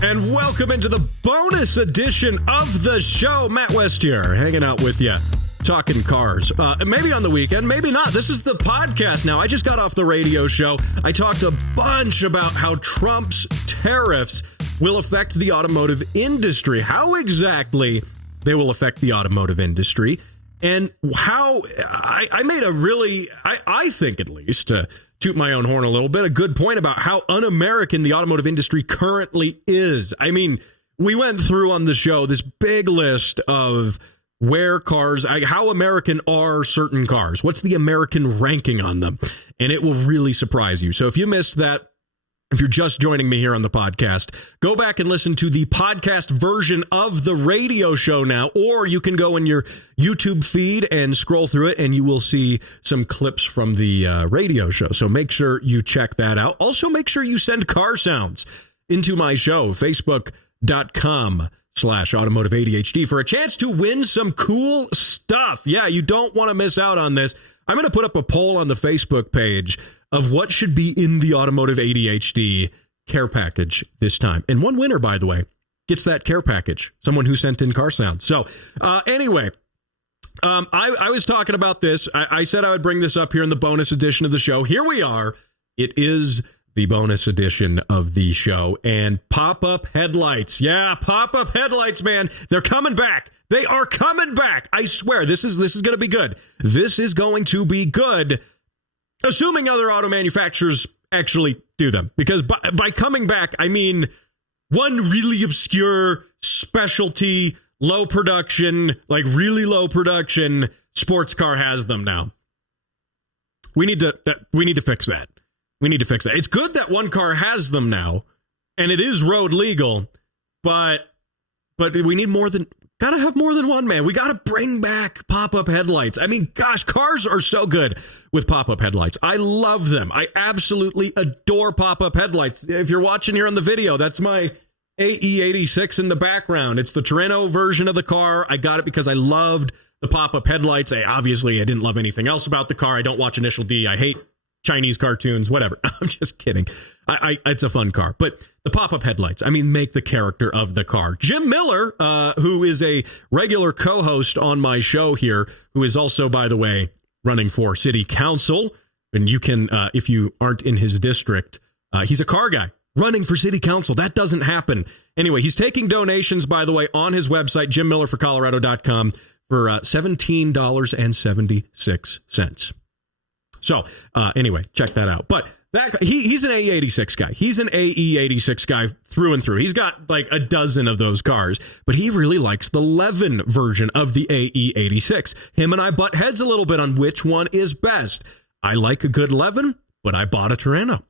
And welcome into the bonus edition of the show. Matt West here, hanging out with you, talking cars. Maybe on the weekend, maybe not. This is the podcast now. I just got off the radio show. I talked a bunch about how Trump's tariffs will affect the automotive industry, how exactly they will affect the automotive industry, and how I made a really, I think at least, toot my own horn a little bit, a good point about how un-American the automotive industry currently is. I mean, we went through on the show this big list of where cars, how American are certain cars. What's the American ranking on them? And it will really surprise you. So if you missed that, if you're just joining me here on the podcast, go back and listen to the podcast version of the radio show now, or you can go in your YouTube feed and scroll through it and you will see some clips from the radio show. So make sure you check that out. Also, make sure you send car sounds into my show, facebook.com/automotive ADHD, for a chance to win some cool stuff. Yeah, you don't want to miss out on this. I'm going to put up a poll on the Facebook page of what should be in the Automotive ADHD care package this time. And one winner, by the way, gets that care package, someone who sent in car sounds. So anyway, I was talking about this. I said I would bring this up here in the bonus edition of the show. Here we are. It is the bonus edition of the show. And pop-up headlights. Yeah, pop-up headlights, man. They're coming back. They are coming back. I swear, this is going to be good. This is going to be good. Assuming other auto manufacturers actually do them. Because by coming back, I mean one really obscure specialty, low production, like really low production sports car has them now. We need to fix that. We need to fix that. It's good that one car has them now, and it is road legal, but we need more than... Gotta have more than one, man. We gotta bring back pop-up headlights. I mean, gosh, cars are so good with pop-up headlights. I love them. I absolutely adore pop-up headlights. If you're watching here on the video, that's my AE86 in the background. It's the Torino version of the car. I got it because I loved the pop-up headlights. I didn't love anything else about the car. I don't watch Initial D. I hate Chinese cartoons, whatever. I'm just kidding. It's a fun car. But the pop-up headlights, I mean, make the character of the car. Jim Miller, who is a regular co-host on my show here, who is also, by the way, running for city council. And you can, if you aren't in his district, he's a car guy running for city council. That doesn't happen. Anyway, he's taking donations, by the way, on his website, jimmillerforcolorado.com, for $17.76. So anyway, check that out. But he's an AE86 guy. He's an AE86 guy through and through. He's got like a dozen of those cars, but he really likes the Levin version of the AE86. Him and I butt heads a little bit on which one is best. I like a good Levin, but I bought a Torino.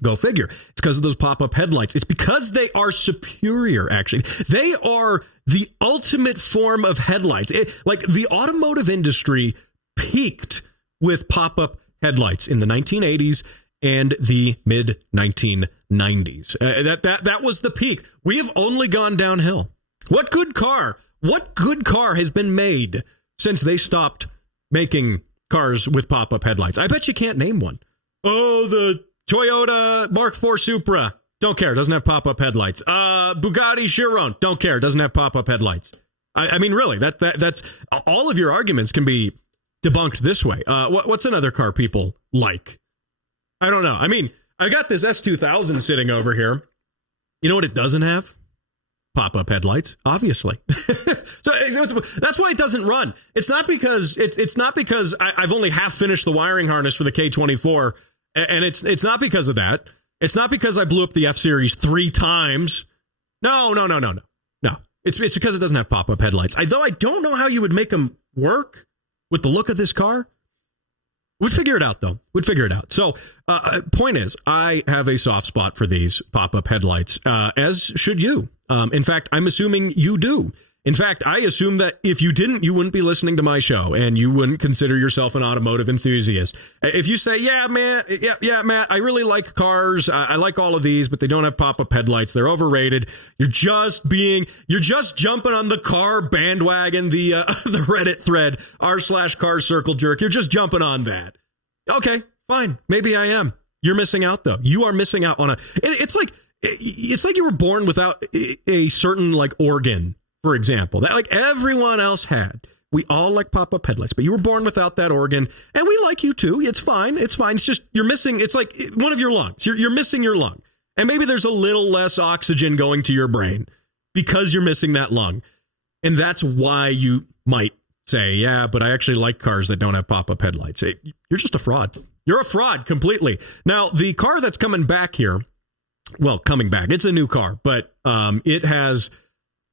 Go figure. It's because of those pop-up headlights. It's because they are superior, actually. They are the ultimate form of headlights. Like the automotive industry peaked with pop-up headlights in the 1980s and the mid-1990s. That was the peak. We have only gone downhill. What good car has been made since they stopped making cars with pop-up headlights? I bet you can't name one. Oh, the Toyota Mark IV Supra. Don't care. Doesn't have pop-up headlights. Bugatti Chiron. Don't care. Doesn't have pop-up headlights. I mean, really, that's all of your arguments can be debunked this way. What's another car people like? I don't know. I mean, I got this S2000 sitting over here. You know what it doesn't have? Pop-up headlights, obviously. So that's why it doesn't run. It's not because I've only half finished the wiring harness for the K24, and it's not because of that. It's not because I blew up the F-Series 3 times. No. It's because it doesn't have pop-up headlights. Though I don't know how you would make them work with the look of this car. We'd figure it out, though. We'd figure it out. So, point is, I have a soft spot for these pop-up headlights, as should you. In fact, I'm assuming you do. In fact, I assume that if you didn't, you wouldn't be listening to my show, and you wouldn't consider yourself an automotive enthusiast. If you say, yeah, Matt, I really like cars. I like all of these, but they don't have pop-up headlights. They're overrated. You're just jumping on the car bandwagon, the Reddit thread, r/car circle jerk. You're just jumping on that. Okay, fine. Maybe I am. You're missing out, though. You are missing out on it's like, it's like you were born without a certain like organ, for example, that like everyone else had. We all like pop-up headlights, but you were born without that organ, and we like you too. It's fine. It's fine. It's just you're missing. It's like one of your lungs. You're missing your lung, and maybe there's a little less oxygen going to your brain because you're missing that lung, and that's why you might say, yeah, but I actually like cars that don't have pop-up headlights. You're just a fraud. You're a fraud completely. Now, the car that's coming back here, well, coming back, it's a new car, but it has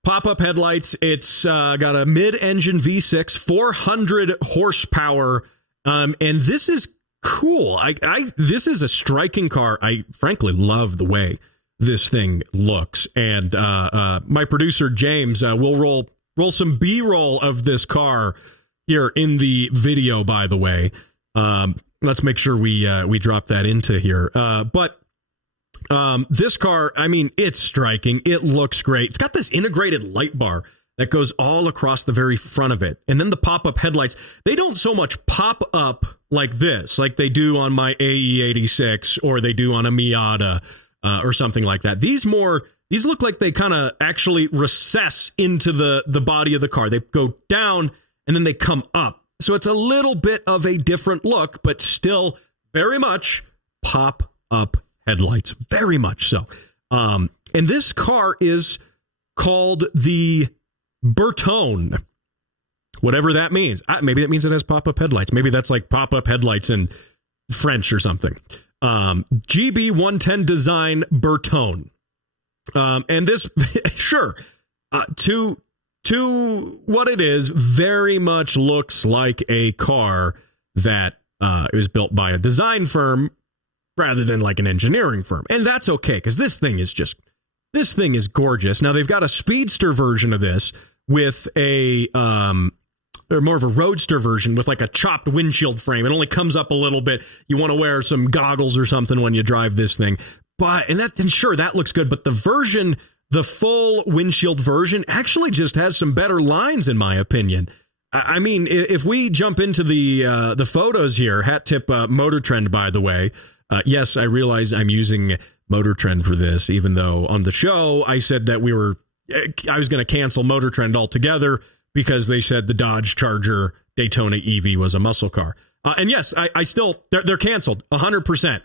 pop-up headlights. It's got a mid-engine V6, 400 horsepower, and this is cool. This is a striking car. I frankly love the way this thing looks, and my producer James will roll some B-roll of this car here in the video. By the way, let's make sure we drop that into here. But this car, I mean, it's striking. It looks great. It's got this integrated light bar that goes all across the very front of it. And then the pop-up headlights, they don't so much pop up like this, like they do on my AE86 or they do on a Miata or something like that. These look like they kind of actually recess into the body of the car. They go down and then they come up. So it's a little bit of a different look, but still very much pop-up headlights, very much so. And this car is called the Bertone, whatever that means. Maybe that means it has pop-up headlights. Maybe that's like pop-up headlights in French or something. GB110 design Bertone. And this, sure, to what it is, very much looks like a car that is built by a design firm rather than like an engineering firm. And that's okay, because this thing is gorgeous. Now, they've got a speedster version of this with or more of a roadster version with like a chopped windshield frame. It only comes up a little bit. You want to wear some goggles or something when you drive this thing. And sure, that looks good. But the full windshield version actually just has some better lines, in my opinion. I mean, if we jump into the photos here, hat tip Motor Trend, by the way. Yes, I realize I'm using Motor Trend for this, even though on the show I said that I was going to cancel Motor Trend altogether because they said the Dodge Charger Daytona EV was a muscle car. And yes, I still, they're canceled 100%.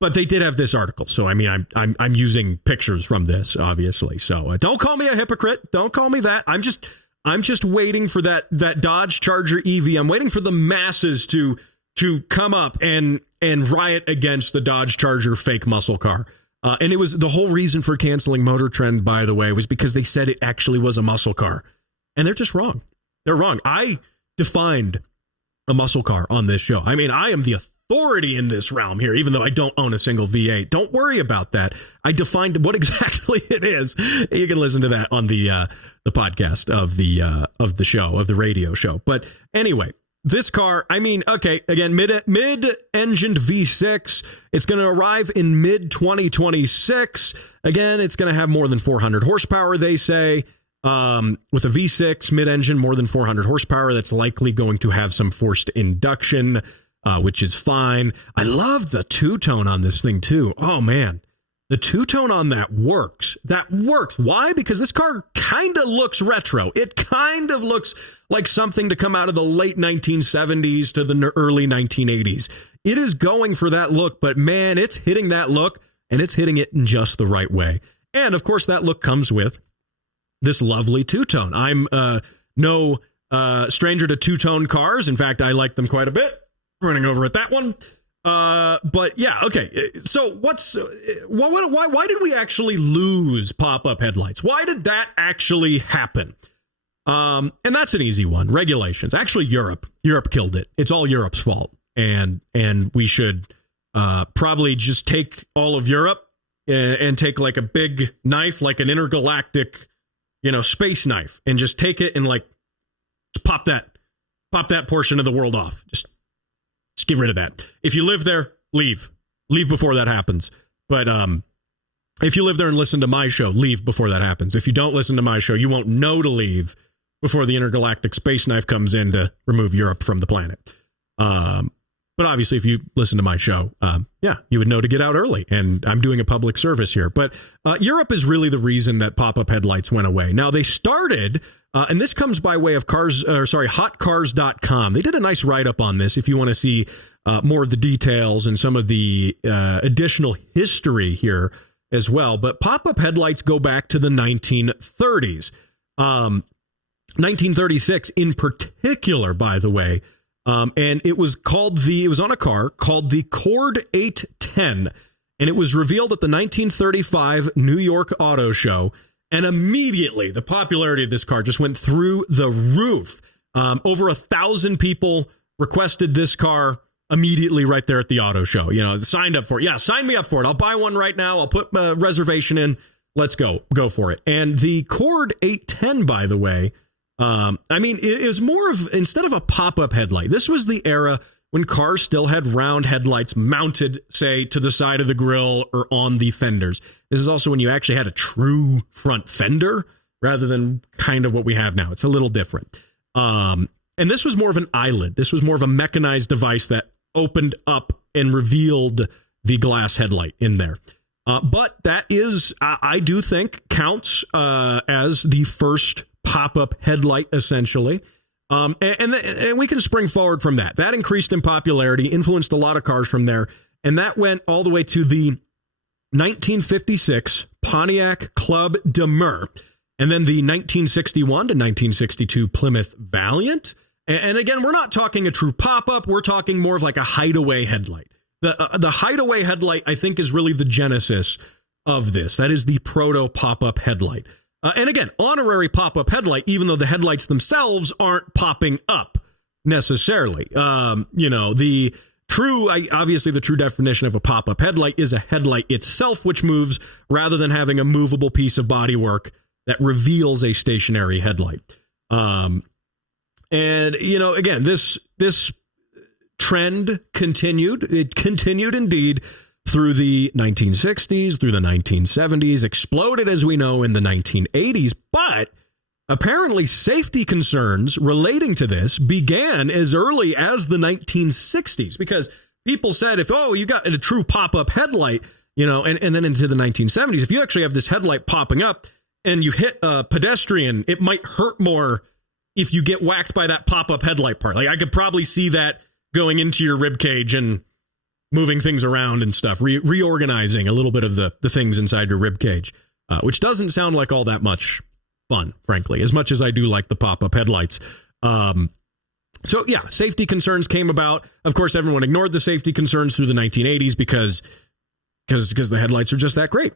But they did have this article, so I mean, I'm using pictures from this, obviously. So don't call me a hypocrite. Don't call me that. I'm just waiting for that Dodge Charger EV. I'm waiting for the masses to come up and riot against the Dodge Charger fake muscle car. And it was the whole reason for canceling Motor Trend, by the way, was because they said it actually was a muscle car, and they're just wrong. They're wrong. I defined a muscle car on this show. I mean, I am the authority in this realm here, even though I don't own a single V8. Don't worry about that. I defined what exactly it is. You can listen to that on the podcast of the show, of the radio show. But anyway, this car, I mean, okay, again, mid-engined V6. It's going to arrive in mid-2026. Again, it's going to have more than 400 horsepower, they say. With a V6 mid-engine, more than 400 horsepower, that's likely going to have some forced induction, which is fine. I love the two-tone on this thing, too. Oh, man. The two-tone on that works. That works. Why? Because this car kind of looks retro. It kind of looks like something to come out of the late 1970s to the early 1980s. It is going for that look, but man, it's hitting that look, and it's hitting it in just the right way. And, of course, that look comes with this lovely two-tone. I'm no stranger to two-tone cars. In fact, I like them quite a bit. Running over at that one. But yeah, okay. So why did we actually lose pop-up headlights? Why did that actually happen? And that's an easy one. Regulations. Actually, Europe killed it. It's all Europe's fault. And we should probably just take all of Europe and take like a big knife, like an intergalactic, space knife, and just take it and like pop that portion of the world off. Just get rid of that. If you live there, leave before that happens. But if you live there and listen to my show, leave before that happens. If you don't listen to my show, you won't know to leave before the intergalactic space knife comes in to remove Europe from the planet. But obviously, if you listen to my show, you would know to get out early. And I'm doing a public service here. But Europe is really the reason that pop-up headlights went away. Now, they started, and this comes by way of hotcars.com. They did a nice write-up on this if you want to see more of the details and some of the additional history here as well. But pop-up headlights go back to the 1930s. 1936 in particular, by the way. And it was on a car called the Cord 810. And it was revealed at the 1935 New York Auto Show. And immediately the popularity of this car just went through the roof. Over 1,000 people requested this car immediately right there at the auto show. Signed up for it. Yeah, sign me up for it. I'll buy one right now. I'll put a reservation in. Let's go for it. And the Cord 810, by the way, it is more of, instead of a pop-up headlight, this was the era when cars still had round headlights mounted, say, to the side of the grille or on the fenders. This is also when you actually had a true front fender rather than kind of what we have now. It's a little different. And this was more of an eyelid. This was more of a mechanized device that opened up and revealed the glass headlight in there. But that is, I do think, counts as the first pop-up headlight, essentially. And we can spring forward from that. That increased in popularity, influenced a lot of cars from there. And that went all the way to the 1956 Pontiac Club de Mer. And then the 1961 to 1962 Plymouth Valiant. And again, we're not talking a true pop-up. We're talking more of like a hideaway headlight. The hideaway headlight, I think, is really the genesis of this. That is the proto pop-up headlight. And again, honorary pop-up headlight, even though the headlights themselves aren't popping up necessarily. The true definition of a pop-up headlight is a headlight itself, which moves rather than having a movable piece of bodywork that reveals a stationary headlight. Again, this trend continued. It continued indeed through the 1960s, through the 1970s, exploded, as we know, in the 1980s. But apparently safety concerns relating to this began as early as the 1960s, because people said, you got a true pop-up headlight, and then into the 1970s, if you actually have this headlight popping up and you hit a pedestrian, it might hurt more if you get whacked by that pop-up headlight part. Like, I could probably see that going into your rib cage and moving things around and stuff, reorganizing a little bit of the things inside your rib cage, which doesn't sound like all that much fun, frankly, as much as I do like the pop-up headlights. Safety concerns came about. Of course, everyone ignored the safety concerns through the 1980s because the headlights are just that great.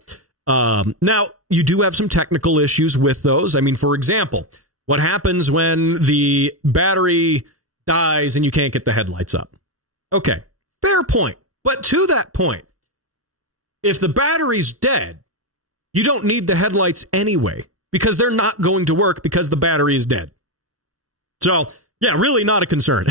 Now, you do have some technical issues with those. I mean, for example, what happens when the battery dies and you can't get the headlights up? Okay, fair point. But to that point, if the battery's dead, you don't need the headlights anyway, because they're not going to work because the battery is dead. So, yeah, really not a concern,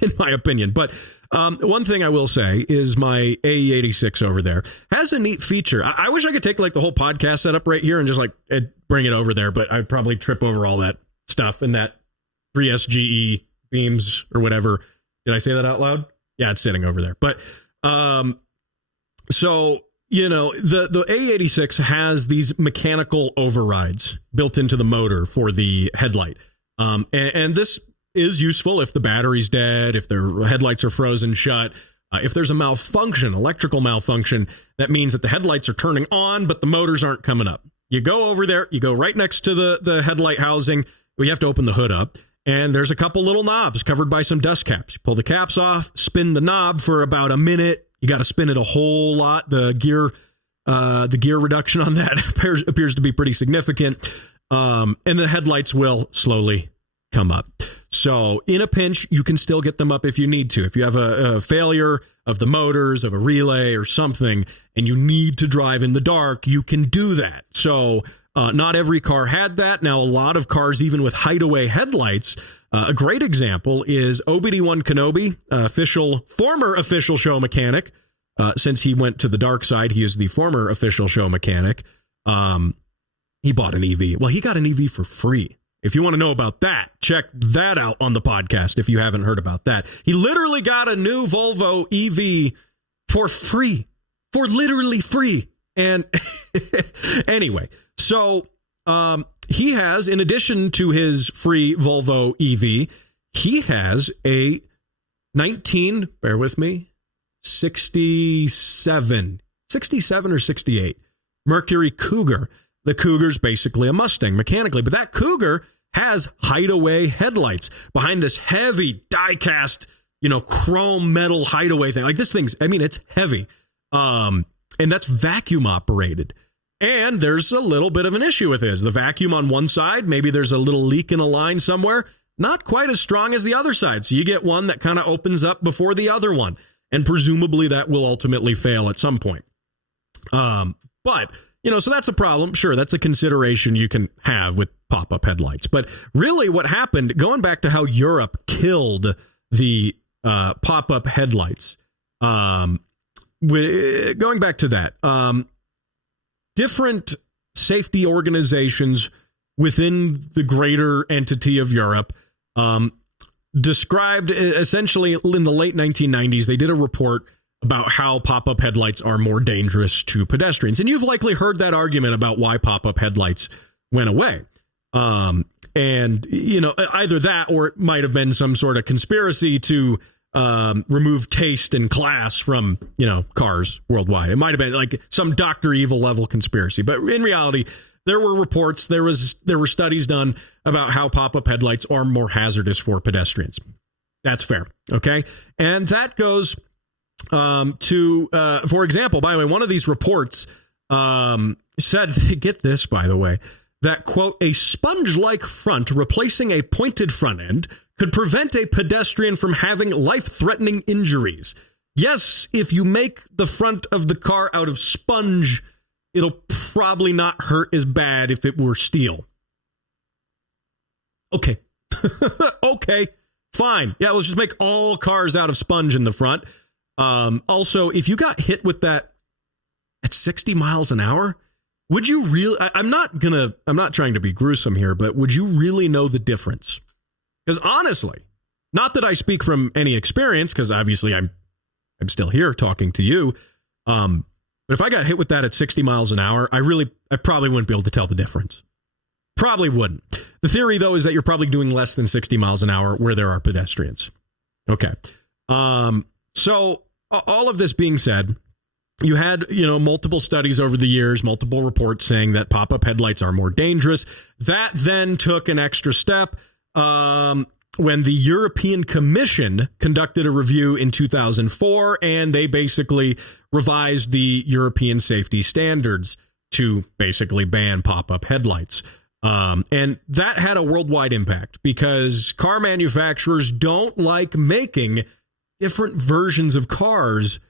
in my opinion. But one thing I will say is my AE86 over there has a neat feature. I wish I could take like the whole podcast setup right here and just like bring it over there, but I'd probably trip over all that stuff and that 3SGE beams or whatever. Did I say that out loud? Yeah, it's sitting over there. But the A86 has these mechanical overrides built into the motor for the headlight. And this is useful if the battery's dead, if the headlights are frozen shut, if there's a malfunction, electrical malfunction, that means that the headlights are turning on, but the motors aren't coming up. You go over there, you go right next to the headlight housing. We have to open the hood up. And there's a couple little knobs covered by some dust caps. You pull the caps off, spin the knob for about a minute. You got to spin it a whole lot. The gear reduction on that appears to be pretty significant. And the headlights will slowly come up. So in a pinch, you can still get them up if you need to. If you have a failure of the motors, of a relay or something, and you need to drive in the dark, you can do that. So not every car had that. Now, a lot of cars, even with hideaway headlights, a great example is Obi-Wan Kenobi, former official show mechanic. Since he went to the dark side, he is the former official show mechanic. He bought an EV. Well, he got an EV for free If you want to know about that, check that out on the podcast if you haven't heard about that. He literally got a new Volvo EV for free, for literally free. And anyway, so he has, in addition to his free Volvo EV, he has a 67 or 68 Mercury Cougar. The Cougar's basically a Mustang mechanically, but that Cougar has hideaway headlights behind this heavy die-cast, chrome metal hideaway thing. Like this thing's, it's heavy. And that's vacuum operated. And there's a little bit of an issue with this. The vacuum on one side, maybe there's a little leak in a line somewhere, not quite as strong as the other side. So you get one that kind of opens up before the other one. And presumably that will ultimately fail at some point. But, so that's a problem. Sure, that's a consideration you can have with pop-up headlights. But really what happened, going back to how Europe killed the pop-up headlights, going back to that, different safety organizations within the greater entity of Europe described essentially in the late 1990s, they did a report about how pop-up headlights are more dangerous to pedestrians. And you've likely heard that argument about why pop-up headlights went away. And, either that or it might have been some sort of conspiracy to remove taste and class from, cars worldwide. It might have been like some Dr. Evil level conspiracy. But in reality, there were reports, there were studies done about how pop-up headlights are more hazardous for pedestrians. That's fair. Okay. And that goes to, for example, by the way, one of these reports said, get this, by the way, that, quote, a sponge-like front replacing a pointed front end could prevent a pedestrian from having life-threatening injuries. Yes, if you make the front of the car out of sponge, it'll probably not hurt as bad if it were steel. Okay. Okay, fine. Yeah, let's just make all cars out of sponge in the front. Also, if you got hit with that at 60 miles an hour, would you really, I'm not trying to be gruesome here, but would you really know the difference? Because honestly, not that I speak from any experience, because obviously I'm still here talking to you. But if I got hit with that at 60 miles an hour, I probably wouldn't be able to tell the difference. Probably wouldn't. The theory, though, is that you're probably doing less than 60 miles an hour where there are pedestrians. Okay. So all of this being said, you had, multiple studies over the years, multiple reports saying that pop-up headlights are more dangerous. That then took an extra step when the European Commission conducted a review in 2004, and they basically revised the European safety standards to basically ban pop-up headlights. And that had a worldwide impact because car manufacturers don't like making different versions of cars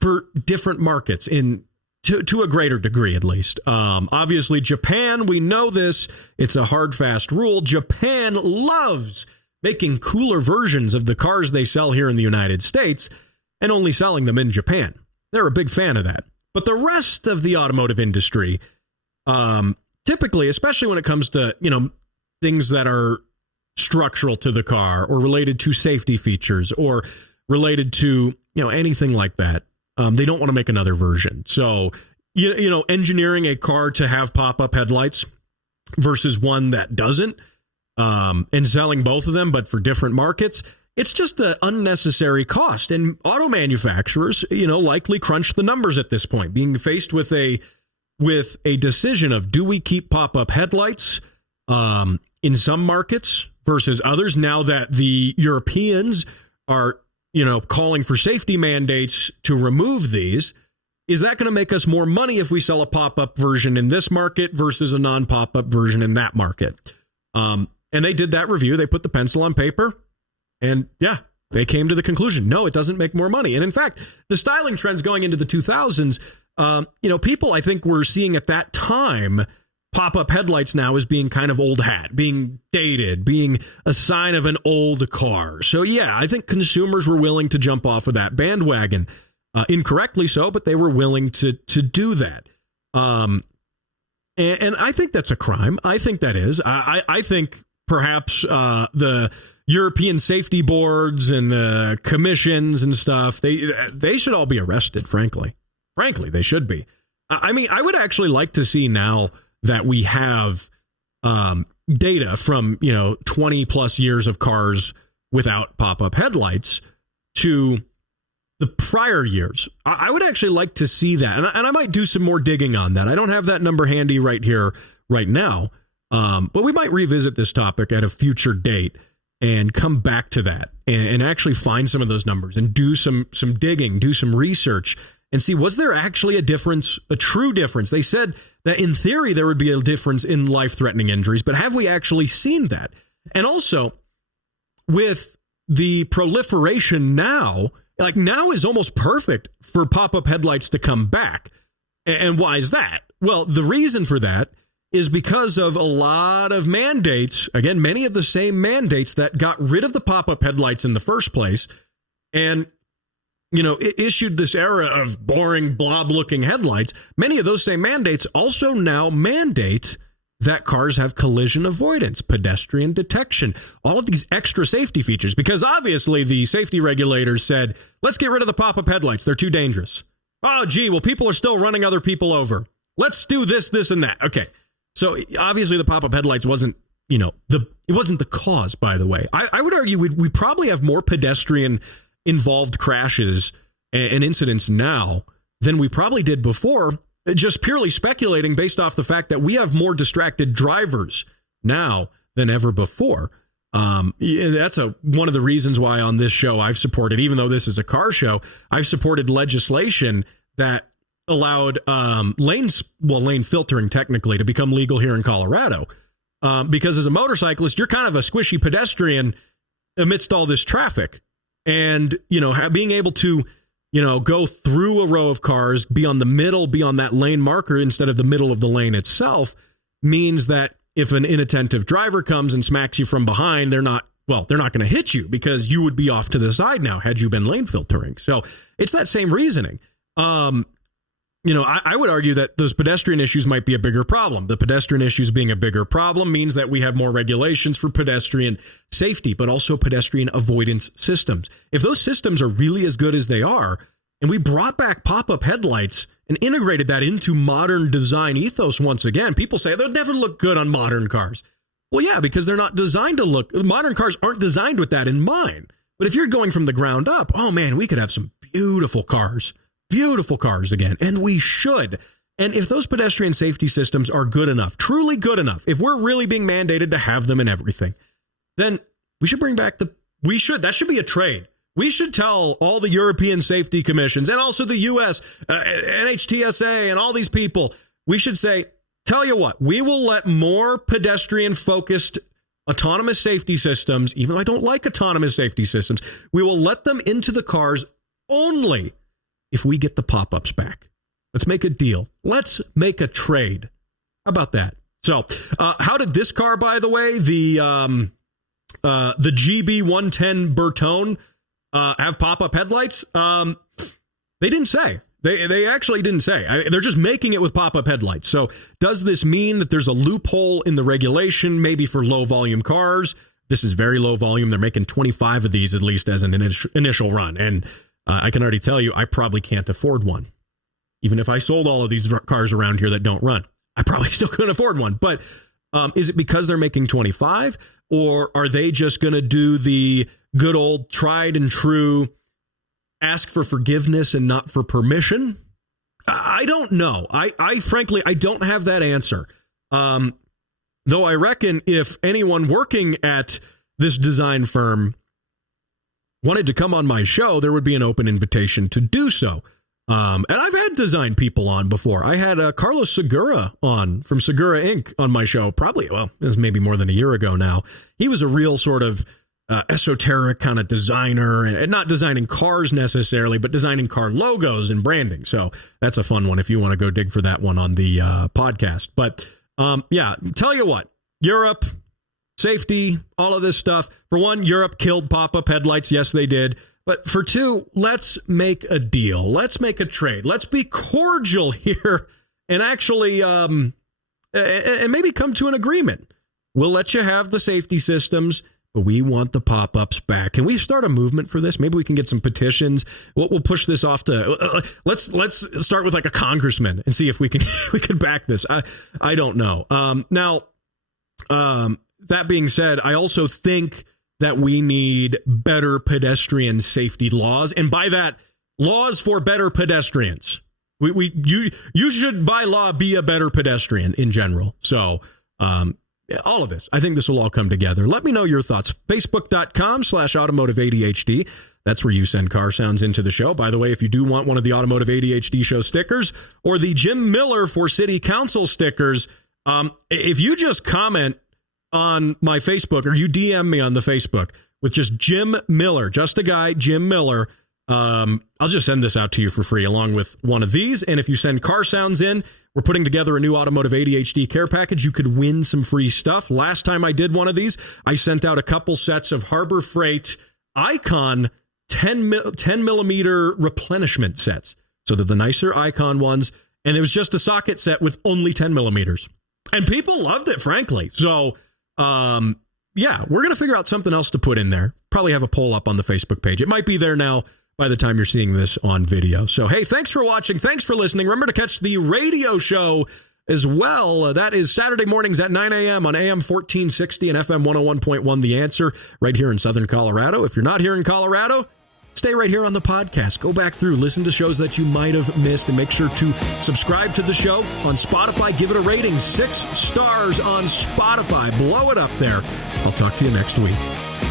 for different markets to a greater degree, at least. Obviously, Japan, we know this. It's a hard, fast rule. Japan loves making cooler versions of the cars they sell here in the United States and only selling them in Japan. They're a big fan of that. But the rest of the automotive industry, typically, especially when it comes to, things that are structural to the car or related to safety features or related to, anything like that, they don't want to make another version. So, engineering a car to have pop-up headlights versus one that doesn't, and selling both of them, but for different markets, it's just an unnecessary cost. And auto manufacturers, likely crunch the numbers at this point, being faced with a decision of, do we keep pop-up headlights in some markets versus others now that the Europeans are calling for safety mandates to remove these? Is that going to make us more money if we sell a pop-up version in this market versus a non-pop-up version in that market? And they did that review. They put the pencil on paper and they came to the conclusion, no, it doesn't make more money. And in fact, the styling trends going into the 2000s, people I think were seeing at that time pop-up headlights now as being kind of old hat, being dated, being a sign of an old car. So I think consumers were willing to jump off of that bandwagon, incorrectly so, but they were willing to do that. And I think that's a crime. I think that is. I think perhaps the European safety boards and the commissions and stuff, they should all be arrested, frankly. Frankly, they should be. I mean, I would actually like to see now that we have data from, 20 plus years of cars without pop-up headlights to the prior years. I would actually like to see that. And I might do some more digging on that. I don't have that number handy right here, right now. But we might revisit this topic at a future date and come back to that and actually find some of those numbers and do some digging, do some research and see, was there actually a difference, a true difference? They said that in theory, there would be a difference in life-threatening injuries, but have we actually seen that? And also, with the proliferation now, like now is almost perfect for pop-up headlights to come back. And why is that? Well, the reason for that is because of a lot of mandates, again, many of the same mandates that got rid of the pop-up headlights in the first place and, it issued this era of boring blob-looking headlights. Many of those same mandates also now mandate that cars have collision avoidance, pedestrian detection, all of these extra safety features, because obviously the safety regulators said, let's get rid of the pop-up headlights. They're too dangerous. Oh, gee, well, people are still running other people over. Let's do this, and that. Okay. So obviously the pop-up headlights wasn't, it wasn't the cause, by the way. I would argue we probably have more pedestrian involved crashes and incidents now than we probably did before, just purely speculating based off the fact that we have more distracted drivers now than ever before. That's one of the reasons why on this show I've supported, even though this is a car show, I've supported legislation that allowed lane filtering technically to become legal here in Colorado. Because as a motorcyclist, you're kind of a squishy pedestrian amidst all this traffic. And, being able to, go through a row of cars, be on the middle, be on that lane marker instead of the middle of the lane itself means that if an inattentive driver comes and smacks you from behind, they're not going to hit you because you would be off to the side now had you been lane filtering. So it's that same reasoning. I would argue that those pedestrian issues might be a bigger problem. The pedestrian issues being a bigger problem means that we have more regulations for pedestrian safety, but also pedestrian avoidance systems. If those systems are really as good as they are, and we brought back pop-up headlights and integrated that into modern design ethos once again, people say they'll never look good on modern cars. Well, yeah, because they're not designed to look, modern cars aren't designed with that in mind. But if you're going from the ground up, oh man, we could have some beautiful cars again, and we should. And if those pedestrian safety systems are good enough, truly good enough, if we're really being mandated to have them in everything, then we should bring back that should be a trade. We should tell all the European safety commissions and also the US, NHTSA and all these people, we should say, tell you what, we will let more pedestrian focused autonomous safety systems, even though I don't like autonomous safety systems, we will let them into the cars only if we get the pop-ups back. Let's make a deal. Let's make a trade. How about that? So how did this car, by the way, the GB110 Bertone have pop-up headlights? They didn't say. They actually didn't say. They're just making it with pop-up headlights. So does this mean that there's a loophole in the regulation, maybe for low-volume cars? This is very low volume. They're making 25 of these at least as an initial run. And I can already tell you, I probably can't afford one. Even if I sold all of these cars around here that don't run, I probably still couldn't afford one. But is it because they're making 25? Or are they just going to do the good old tried and true ask for forgiveness and not for permission? I don't know. I frankly, I don't have that answer. Though I reckon if anyone working at this design firm wanted to come on my show, there would be an open invitation to do so. And I've had design people on before. I had Carlos Segura on from Segura Inc. on my show, probably, it was maybe more than a year ago now. He was a real sort of esoteric kind of designer, and not designing cars necessarily, but designing car logos and branding. So that's a fun one if you want to go dig for that one on the podcast. But yeah, tell you what, Europe, safety, all of this stuff. For one, Europe killed pop-up headlights. Yes, they did. But for two, let's make a deal. Let's make a trade. Let's be cordial here and actually and maybe come to an agreement. We'll let you have the safety systems, but we want the pop-ups back. Can we start a movement for this? Maybe we can get some petitions. We'll push this off to let's start with like a congressman and see if we can back this. I don't know. Now, that being said, I also think that we need better pedestrian safety laws, and by that, laws for better pedestrians. You should by law be a better pedestrian in general. So. All of this. I think this will all come together. Let me know your thoughts. Facebook.com/Automotive ADHD. That's where you send car sounds into the show. By the way, if you do want one of the Automotive ADHD show stickers or the Jim Miller for City Council stickers, if you just comment on my Facebook or you DM me on the Facebook with just Jim Miller, just a guy, Jim Miller, I'll just send this out to you for free along with one of these. And if you send car sounds in, we're putting together a new Automotive ADHD care package. You could win some free stuff. Last time I did one of these, I sent out a couple sets of Harbor Freight Icon 10 millimeter replenishment sets. So they're the nicer Icon ones. And it was just a socket set with only 10 millimeters. And people loved it, frankly. So, yeah, we're going to figure out something else to put in there. Probably have a poll up on the Facebook page. It might be there now by the time you're seeing this on video. So, hey, thanks for watching. Thanks for listening. Remember to catch the radio show as well. That is Saturday mornings at 9 a.m. on AM 1460 and FM 101.1 The Answer right here in Southern Colorado. If you're not here in Colorado, stay right here on the podcast. Go back through, listen to shows that you might have missed, and make sure to subscribe to the show on Spotify. Give it a rating, 6 stars on Spotify. Blow it up there. I'll talk to you next week.